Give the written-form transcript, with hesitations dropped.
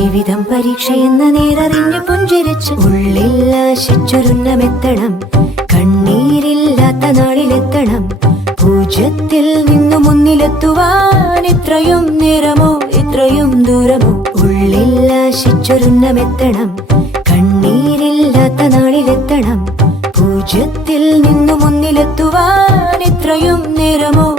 ജീവിതം പരീക്ഷയെന്ന നേരറിഞ്ഞു പുഞ്ചിരിച്ച് ഉള്ളിൽ ആശിച്ചൊരുന്നമെത്തണം. കണ്ണീരില്ലാത്ത നാളിലെത്തണം. പൂജ്യത്തിൽ നിന്നു മുന്നിലെത്തുവാൻ ഇത്രയും നേരമോ ഇത്രയും ദൂരമോ? ഉള്ളിൽ ആശിച്ചൊരുന്നമെത്തണം. കണ്ണീരില്ലാത്ത നാളിലെത്തണം. പൂജ്യത്തിൽ നിന്നു മുന്നിലെത്തുവാൻ ഇത്രയും നേരമോ